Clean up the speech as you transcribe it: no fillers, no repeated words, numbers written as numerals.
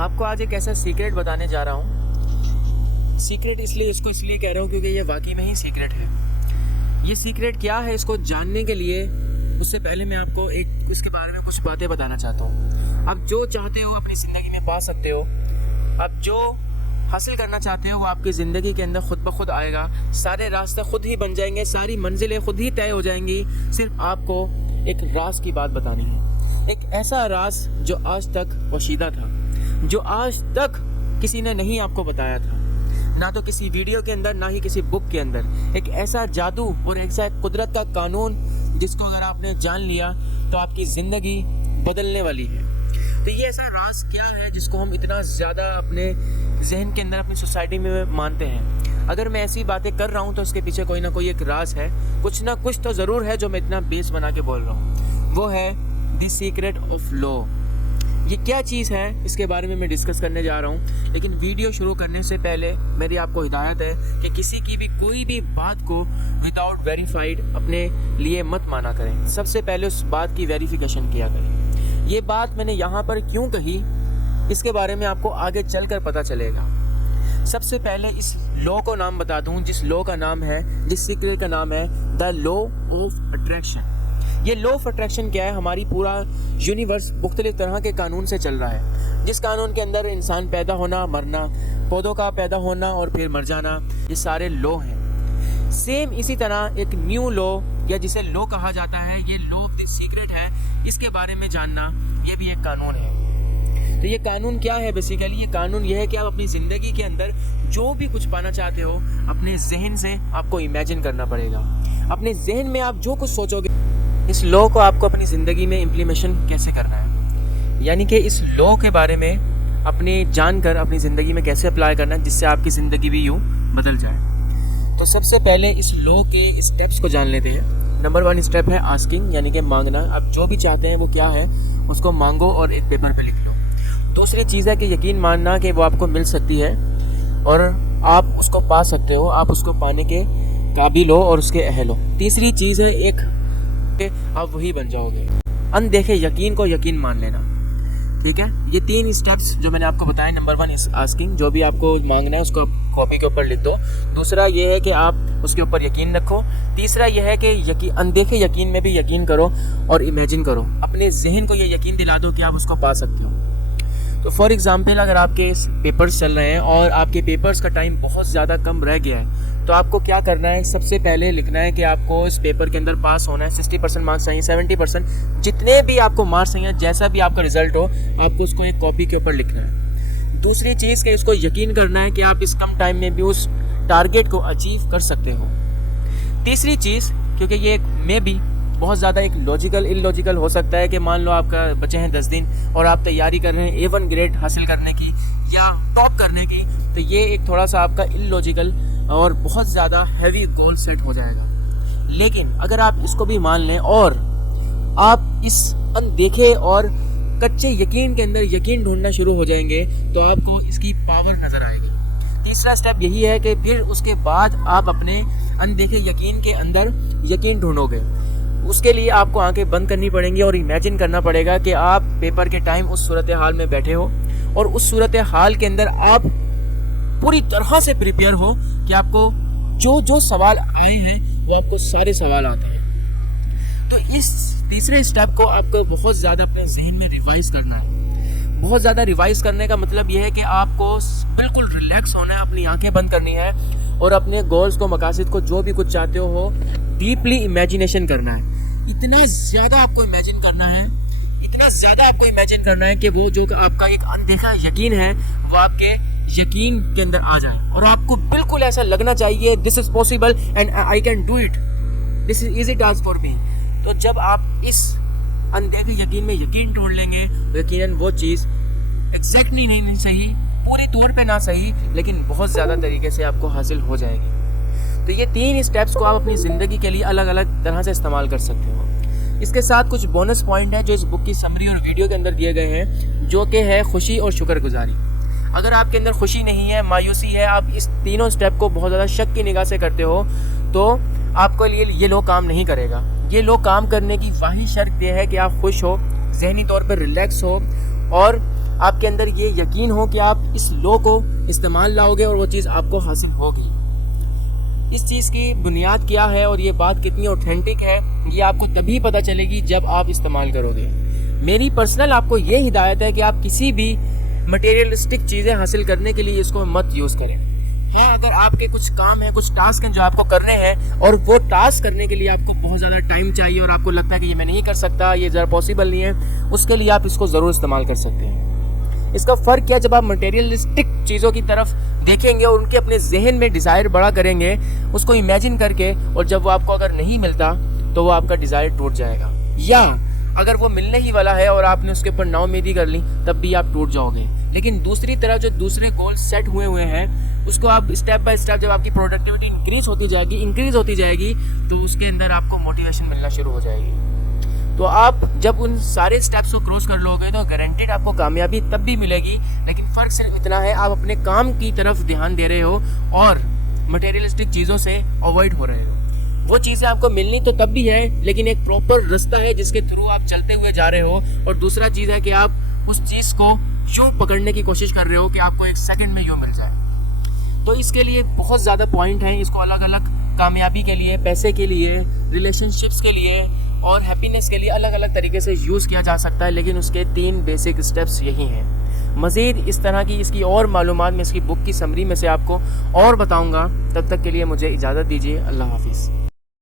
आपको आज एक ऐसा सीक्रेट बताने जा रहा हूँ। सीक्रेट इसलिए कह रहा हूँ क्योंकि ये वाकई में ही सीक्रेट है। ये सीक्रेट क्या है, इसको जानने के लिए उससे पहले मैं आपको उसके बारे में कुछ बातें बताना चाहता हूँ। आप जो चाहते हो अपनी ज़िंदगी में पा सकते हो। आप जो हासिल करना चाहते हो वो आपकी ज़िंदगी के अंदर खुद ब खुद आएगा। सारे रास्ते खुद ही बन जाएंगे, सारी मंजिलें खुद ही तय हो जाएंगी। सिर्फ आपको एक राज की बात बतानी है, एक ऐसा राज जो आज तक पोशीदा था, जो आज तक किसी ने नहीं आपको बताया था, ना तो किसी वीडियो के अंदर, ना ही किसी बुक के अंदर। एक ऐसा जादू और ऐसा कुदरत का कानून जिसको अगर आपने जान लिया तो आपकी ज़िंदगी बदलने वाली है। तो ये ऐसा राज क्या है जिसको हम इतना ज़्यादा अपने जहन के अंदर, अपनी सोसाइटी में मानते हैं। अगर मैं ऐसी बातें कर रहा हूँ तो इसके पीछे कोई ना कोई एक राज है, कुछ ना कुछ तो ज़रूर है जो मैं इतना बेस बना के बोल रहा हूँ। वो है द सीक्रेट ऑफ लॉ। ये क्या चीज़ है इसके बारे में मैं डिस्कस करने जा रहा हूँ। लेकिन वीडियो शुरू करने से पहले मेरी आपको हिदायत है कि किसी की भी कोई भी बात को विदाउट वेरीफाइड अपने लिए मत माना करें। सबसे पहले उस बात की वेरिफिकेशन किया करें। ये बात मैंने यहाँ पर क्यों कही, इसके बारे में आपको आगे चलकर पता चलेगा। सबसे पहले इस लॉ को नाम बता दूँ, जिस लॉ का नाम है, जिस सीक्रेट का नाम है द लॉ ऑफ अट्रैक्शन। ये लॉ ऑफ अट्रैक्शन क्या है? हमारी पूरा यूनिवर्स मुख्तलिफ तरह के कानून से चल रहा है, जिस कानून के अंदर इंसान पैदा होना, मरना, पौधों का पैदा होना और फिर मर जाना, ये सारे लॉ हैं। सेम इसी तरह एक न्यू लॉ या जिसे लॉ कहा जाता है, ये लॉ ऑफ द सीक्रेट है। इसके बारे में जानना ये भी एक कानून है। तो ये कानून क्या है? बेसिकली ये कानून ये है कि आप अपनी ज़िंदगी के अंदर जो भी कुछ पाना चाहते हो, अपने जहन से आपको इमेजिन करना पड़ेगा। अपने जहन में आप जो कुछ सोचोगे, इस लॉ को आपको अपनी ज़िंदगी में इम्प्लीमेशन कैसे करना है, यानी कि इस लॉ के बारे में अपने जानकर अपनी ज़िंदगी में कैसे अप्लाई करना है, जिससे आपकी ज़िंदगी भी यूँ बदल जाए। तो सबसे पहले इस लॉ के स्टेप्स को जान लेते हैं। नंबर 1 स्टेप है आस्किंग, यानी कि मांगना। आप जो भी चाहते हैं वो क्या है उसको मांगो और एक पेपर पे लिख लो। दूसरी चीज़ है कि यकीन मानना कि वो आपको मिल सकती है और आप उसको पा सकते हो, आप उसको पाने के काबिल हो और उसके अहल हो। तीसरी चीज़ है एक आप वही बन जाओगे। अनदेखे यकीन को यकीन मान लेना, ठीक है। ये 3 स्टेप्स जो मैंने आपको बताए। नंबर 1 इस आस्किंग, जो भी आपको मांगना है उसको कॉपी के ऊपर लिख दो। दूसरा ये है कि आप उसके ऊपर यकीन रखो। तीसरा ये है कि अनदेखे यकीन में भी यकीन करो और इमेजिन करो। अपने जहन को ये यकीन दिला दो कि आप उसको पा सकते हो। तो फॉर एग्जांपल, अगर आपके पेपर्स चल रहे हैं और आपके पेपर्स का टाइम बहुत ज़्यादा कम रह गया है, तो आपको क्या करना है? सबसे पहले लिखना है कि आपको इस पेपर के अंदर पास होना है। 60% मार्क्स चाहिए, 70%, जितने भी आपको मार्क्स चाहिए, जैसा भी आपका रिजल्ट हो, आपको उसको एक कॉपी के ऊपर लिखना है। दूसरी चीज़ कि उसको यकीन करना है कि आप इस कम टाइम में भी उस टारगेट को अचीव कर सकते हो। तीसरी चीज़, क्योंकि ये मे भी बहुत ज़्यादा एक इलॉजिकल हो सकता है कि मान लो आपका बचे हैं 10 दिन और आप तैयारी कर रहे हैं A1 ग्रेड हासिल करने की या टॉप करने की, तो ये एक थोड़ा सा आपका इलॉजिकल और बहुत ज़्यादा हैवी गोल सेट हो जाएगा। लेकिन अगर आप इसको भी मान लें और आप इस अनदेखे और कच्चे यकीन के अंदर यकीन ढूंढना शुरू हो जाएंगे, तो आपको इसकी पावर नज़र आएगी। तीसरा स्टेप यही है कि फिर उसके बाद आप अपने अनदेखे यकीन के अंदर यकीन ढूंढोगे। उसके लिए आपको आंखें बंद करनी पड़ेंगी और इमेजिन करना पड़ेगा कि आप पेपर के टाइम उस सूरत हाल में बैठे हो और उस सूरत हाल के अंदर आप पूरी तरह से प्रिपेयर हो कि आपको जो जो सवाल आए हैं वो आपको सारे सवाल आते हैं। तो इस तीसरे स्टेप को आपको बहुत ज़्यादा अपने जहन में रिवाइज करना है। बहुत ज़्यादा रिवाइज करने का मतलब ये है कि आपको बिल्कुल रिलैक्स होना है, अपनी आंखें बंद करनी है और अपने गोल्स को, मकासद को, जो भी कुछ चाहते हो, डीपली इमेजिनेशन करना है। इतना ज़्यादा आपको इमेजिन करना है, इतना ज़्यादा आपको इमेजिन करना है कि वो जो आपका एक अनदेखा यकीन है वो आपके यकीन के अंदर आ जाए और आपको बिल्कुल ऐसा लगना चाहिए, this is possible and I can do it, this is easy task for me. तो जब आप इस अनदेखे यकीन में यकीन ढूंढ लेंगे, तो यकीनन वो चीज़ एग्जैक्टली नहीं सही, पूरे तौर पे ना सही, लेकिन बहुत ज़्यादा तरीके से आपको हासिल हो जाएगी। तो ये 3 स्टेप्स को आप अपनी ज़िंदगी के लिए अलग अलग तरह से इस्तेमाल कर सकते हो। इसके साथ कुछ बोनस पॉइंट है जो इस बुक की समरी और वीडियो के अंदर दिए गए हैं, जो कि है खुशी और शुक्रगुजारी। अगर आपके अंदर खुशी नहीं है, मायूसी है, आप इस तीनों स्टेप को बहुत ज़्यादा शक की निगाह से करते हो, तो आपके लिए ये लो काम नहीं करेगा। ये लो काम करने की वाहिद शर्त यह है कि आप खुश हो, ज़हनी तौर पर रिलैक्स हो और आपके अंदर ये यकीन हो कि आप इस लॉ को इस्तेमाल लाओगे और वो चीज़ आपको हासिल होगी। इस चीज़ की बुनियाद क्या है और ये बात कितनी ऑथेंटिक है, ये आपको तभी पता चलेगी जब आप इस्तेमाल करोगे। मेरी पर्सनल आपको ये हिदायत है कि आप किसी भी मटेरियलिस्टिक चीज़ें हासिल करने के लिए इसको मत यूज़ करें। हाँ, अगर आपके कुछ काम हैं, कुछ टास्क हैं जो आपको करने हैं और वो टास्क करने के लिए आपको बहुत ज़्यादा टाइम चाहिए और आपको लगता है कि ये मैं नहीं कर सकता, ये ज़रा पॉसिबल नहीं है, उसके लिए आप इसको ज़रूर इस्तेमाल कर सकते हैं। इसका फ़र्क क्या, जब आप मटेरियलिस्टिक चीज़ों की तरफ देखेंगे और उनके अपने जहन में डिज़ायर बड़ा करेंगे, उसको इमेजिन करके, और जब वो आपको अगर नहीं मिलता तो वो आपका डिज़ायर टूट जाएगा। या अगर वो मिलने ही वाला है और आपने उसके ऊपर नाउमीदी कर ली, तब भी आप टूट जाओगे। लेकिन दूसरी तरफ जो दूसरे गोल सेट हुए हैं, उसको आप स्टेप बाय स्टेप, जब आपकी प्रोडक्टिविटी इंक्रीज होती जाएगी तो उसके अंदर आपको मोटिवेशन मिलना शुरू हो जाएगी। तो आप जब उन सारे स्टेप्स को क्रॉस कर लोगे तो गारंटेड आपको कामयाबी तब भी मिलेगी। लेकिन फ़र्क सिर्फ इतना है, आप अपने काम की तरफ ध्यान दे रहे हो और मटेरियलिस्टिक चीज़ों से अवॉइड हो रहे हो। वो चीज़ें आपको मिलनी तो तब भी है, लेकिन एक प्रॉपर रास्ता है जिसके थ्रू आप चलते हुए जा रहे हो। और दूसरा चीज़ है कि आप उस चीज़ को यूँ पकड़ने की कोशिश कर रहे हो कि आपको एक सेकंड में यूँ मिल जाए। तो इसके लिए बहुत ज़्यादा पॉइंट हैं। इसको अलग अलग कामयाबी के लिए, पैसे के लिए, रिलेशनशिप्स के लिए और हैप्पीनेस के लिए अलग अलग तरीके से यूज़ किया जा सकता है, लेकिन उसके 3 बेसिक स्टेप्स यही हैं। मज़ीद इस तरह की इसकी और मालूमात मैं इसकी बुक की समरी में से आपको और बताऊंगा। तब तक के लिए मुझे इजाज़त दीजिए। अल्लाह हाफिज़।